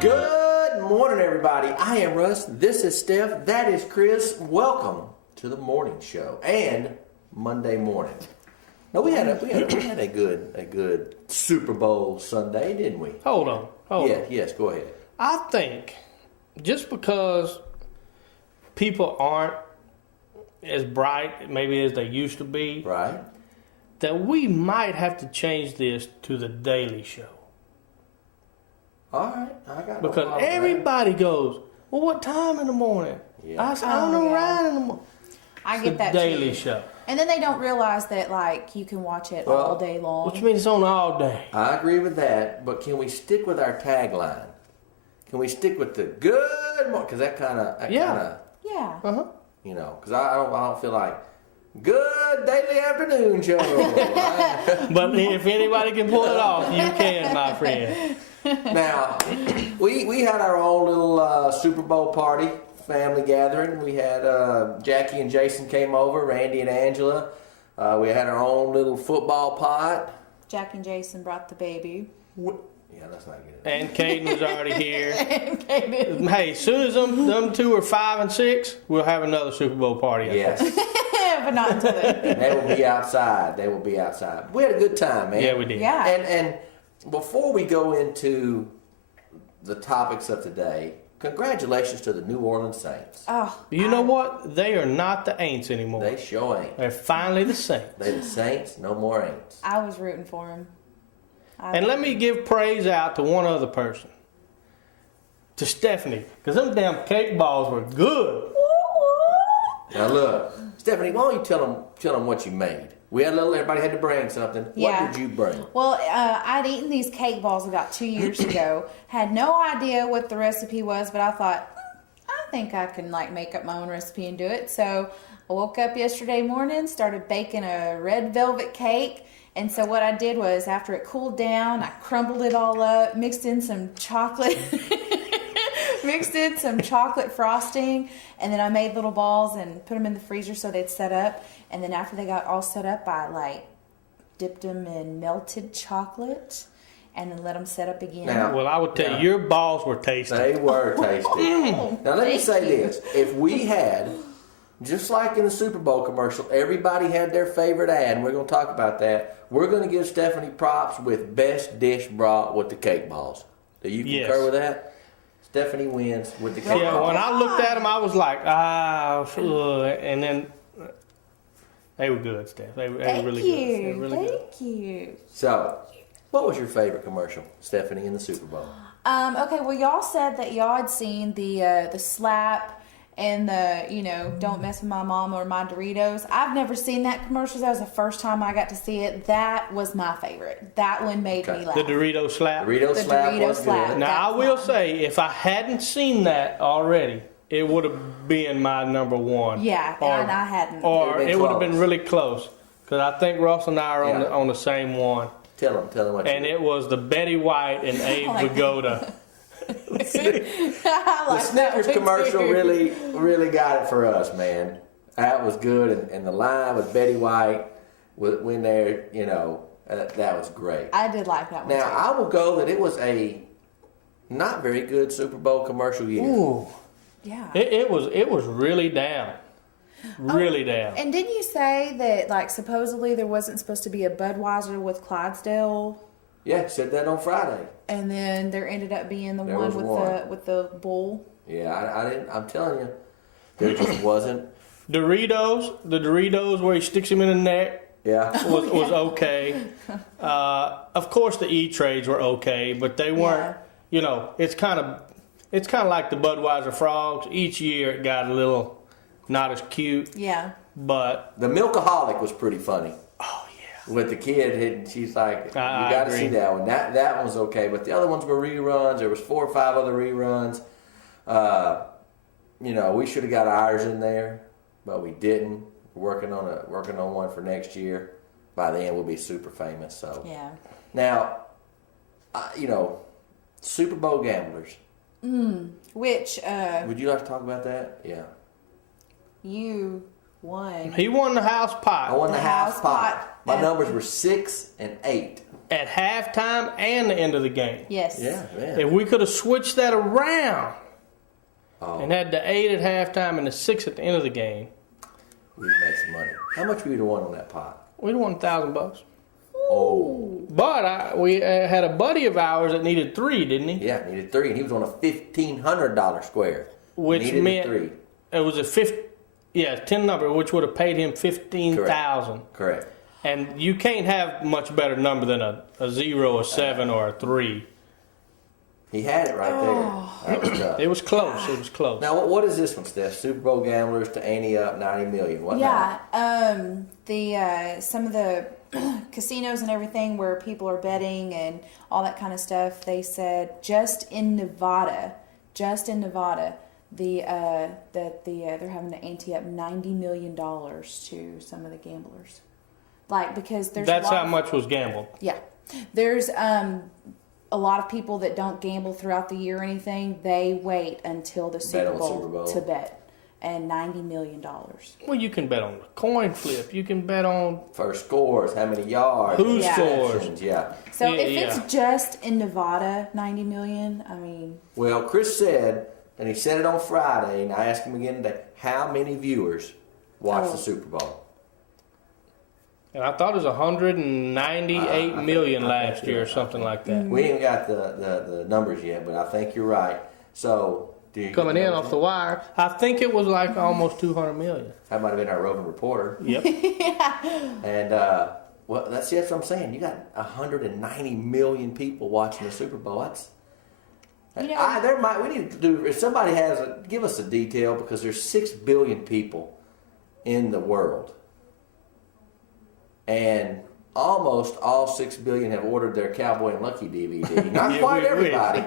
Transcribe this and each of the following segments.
Good morning, everybody. I am Russ. This is Steph. That is Chris. Welcome to the morning show and Monday morning. Now we had a good Super Bowl Sunday, didn't we? Hold on. Yes. Go ahead. I think just because people aren't as bright maybe as they used to be, Right. that we might have to change this to the Daily Show. All right. I got no Because problem with everybody goes, well, what time in the morning? Yeah. I don't know, right in the morning. I get that Daily too. Show. And then they don't realize that, like, you can watch it all day long. Which means it's on all day. I agree with that, but can we stick with our tagline? Can we stick with the good morning? Because that kind of, Yeah. you know, because I don't feel like good daily afternoon show. But if anybody can pull it off, you can, my friend. Now, we had our own little Super Bowl party, family gathering. We had Jackie and Jason came over, Randy and Angela. We had our own little football pot. Jack and Jason brought the baby. Yeah, that's not good. And Caden was already here. Hey, as soon as them two are 5 and 6, we'll have another Super Bowl party. Yes. But not until then. They will be outside. We had a good time, man. Yeah, we did. Yeah. And before we go into the topics of today, congratulations to the New Orleans Saints. Oh, You know what? They are not the Aints anymore. They sure ain't. They're finally the Saints. They the Saints, no more Aints. I was rooting for him. And let me give praise out to one other person. To Stephanie. Because them damn cake balls were good. Now look, Stephanie, why don't you tell them what you made? Everybody had to bring something. Yeah. What did you bring? Well, I'd eaten these cake balls about 2 years ago. Had no idea what the recipe was, but I thought, I think I can make up my own recipe and do it. So I woke up yesterday morning, started baking a red velvet cake. And so what I did was, after it cooled down, I crumbled it all up, mixed in some chocolate frosting, and then I made little balls and put them in the freezer so they'd set up. And then after they got all set up, I dipped them in melted chocolate and then let them set up again. Now, Well, I would tell you, your balls were tasty. They were tasty. Now let me say this. If we had, just like in the Super Bowl commercial, everybody had their favorite ad, and we're going to talk about that. We're going to give Stephanie props with best dish brought with the cake balls. Do you concur with that? Stephanie wins with the cake Yeah, balls. when I looked at them, I was like, and then they were good, Steph. They were really good. They were really good. Thank you. So, what was your favorite commercial, Stephanie, in the Super Bowl? Okay, well, y'all said that y'all had seen the slap and the, don't mess with my mom or my Doritos. I've never seen that commercial. That was the first time I got to see it. That was my favorite. That one made me laugh. The Dorito slap. Dorito slap was good. Now, I will say, if I hadn't seen that already, it would have been my number one. Yeah, and I hadn't. Or it would have been close. really close. Because I think Ross and I are on the same one. Tell them what And you it was the Betty White and Abe Vigoda. The Snickers commercial really got it for us, man. That was good, and the line with Betty White when they're, that was great. I did like that one Now, too. I will go that it was a not very good Super Bowl commercial year. Ooh. Yeah. It was really down. Really down. And didn't you say that, supposedly there wasn't supposed to be a Budweiser with Clydesdale? Yeah, said that on Friday. And then there ended up being the There one was with one. the bull. Yeah, I didn't. I'm telling you, there just wasn't. The Doritos where he sticks him in the neck Yeah. was okay. Of course the E-trades were okay, but they weren't, it's kind of like the Budweiser frogs. Each year it got a little not as cute, Yeah. but The Milkaholic was pretty funny. oh yeah. With the kid, she's like, you I got to agree. see that one. That one was okay, but the other ones were reruns. There was 4 or 5 other reruns. We should have got ours in there, but we didn't. We're working on one for next year. By then, we'll be super famous. So Yeah. now, Super Bowl gamblers. Which Would you like to talk about that? Yeah. you won. He won the house pot. I won the house pot. My numbers were 6 and 8. At halftime and the end of the game. Yes. Yeah, man. If we could have switched that around Oh, and had the 8 at halftime and the 6 at the end of the game, we'd made some money. How much would you won on that pot? we'd have won $1,000. Oh. But we had a buddy of ours that needed 3, didn't he? Yeah, needed 3, and he was on a $1,500 square. Which needed meant 3. it was a 10 number, which would have paid him $15,000. Correct. And you can't have much better number than a 0, a 7, or a 3. He had it right there. That was tough. It was close. It was close. Now, what is this one, Steph? Super Bowl gamblers to ante up $90 million. What now? Some of the casinos and everything where people are betting and all that kind of stuff, they said just in Nevada, they're having to ante up $90 million to some of the gamblers. Like, because there's That's how much was gambled. Yeah. There's a lot of people that don't gamble throughout the year or anything. They wait until the Super Bowl to bet. And $90 million. Well, you can bet on the coin flip. You can bet on First scores, how many yards, who Yeah. scores. Yeah. So if it's just in Nevada, $90 million, I mean. Well, Chris said, and he said it on Friday, and I asked him again today, how many viewers watch the Super Bowl? And I thought it was 198 million last year or something like that. We ain't got the numbers yet, but I think you're right. So, do you Coming in off the wire, I think it was like almost 200 million. That might have been our roving reporter. Yep. And well, that's what I'm saying. You got 190 million people watching the Super Bowl. That's we need to do. If somebody give us a detail, because there's 6 billion people in the world, and almost all 6 billion have ordered their Cowboy and Lucky DVD. Not quite everybody.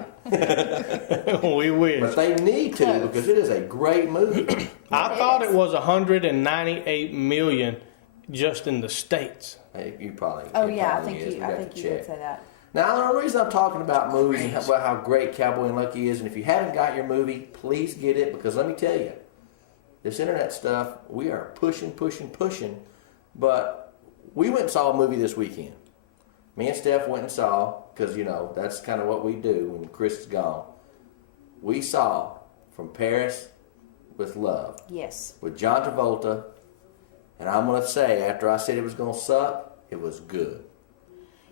We wish. But they need to, because it is a great movie. I thought it was 198 million just in the States. You probably. Oh yeah, I probably think is. you. We I have think to you did check. say that. Now, the reason I'm talking about movies and about how great Cowboy and Lucky is, and if you haven't got your movie, please get it, because let me tell you, this internet stuff, we are pushing. But we went and saw a movie this weekend. Me and Steph went and saw, because, that's kind of what we do when Chris is gone. We saw From Paris with Love. Yes. With John Travolta. And I'm going to say, after I said it was going to suck, it was good.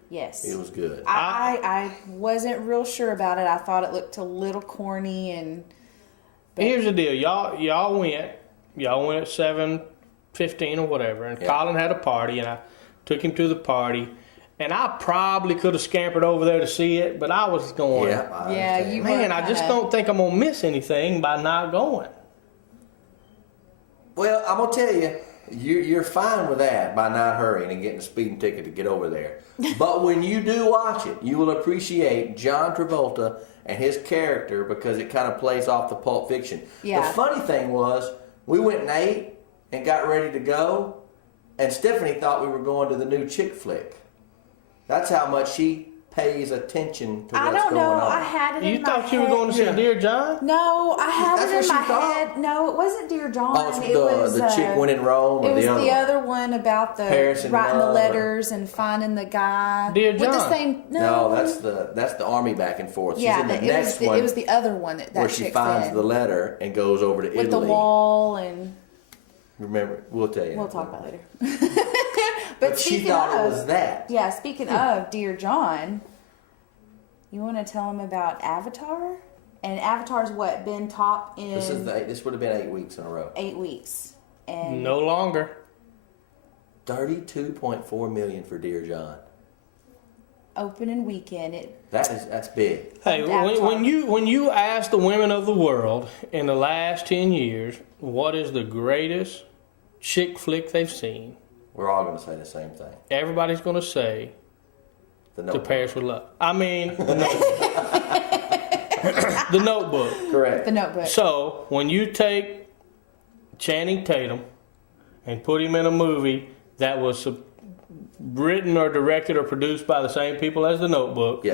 Yes. It was good. I wasn't real sure about it. I thought it looked a little corny Here's the deal. Y'all went at 7:15 or whatever, and Colin had a party, and I took him to the party. And I probably could have scampered over there to see it, but I was going. Yeah, you Man, I just don't think I'm going to miss anything by not going. Well, I'm going to tell you, you're fine with that by not hurrying and getting a speeding ticket to get over there. But when you do watch it, you will appreciate John Travolta and his character, because it kind of plays off the Pulp Fiction. Yeah. The funny thing was, we went and ate and got ready to go, and Stephanie thought we were going to the new chick flick. That's how much she pays attention to what's going on. I don't know. I had it in my head. You thought you were going to see Dear John? No, I had That's it in what my she thought? head. No, it wasn't Dear John. Oh, it was the chick went in Rome, or it was the other the one? other one about the Paris in writing the Love, letters and finding the guy. Dear With the John. same, No, that's the army back and forth. She's in the next one. It was the other one that where she chick's finds in. the letter and goes over to with Italy. the wall and. Remember, we'll tell you. We'll talk about it later. But she thought it was that. Yeah, speaking of Dear John, you want to tell him about Avatar? And Avatar's been top in This would have been 8 weeks in a row. 8 weeks. And No longer. 32.4 million for Dear John. opening weekend, That's big. Hey, when you ask the women of the world in the last 10 years what is the greatest chick flick they've seen, We're all going to say the same thing. everybody's going to say The To Notebook. Paris with Love. I mean, The Notebook. The Notebook. Correct. The Notebook. So, when you take Channing Tatum and put him in a movie that was written or directed or produced by the same people as The Notebook, Yeah.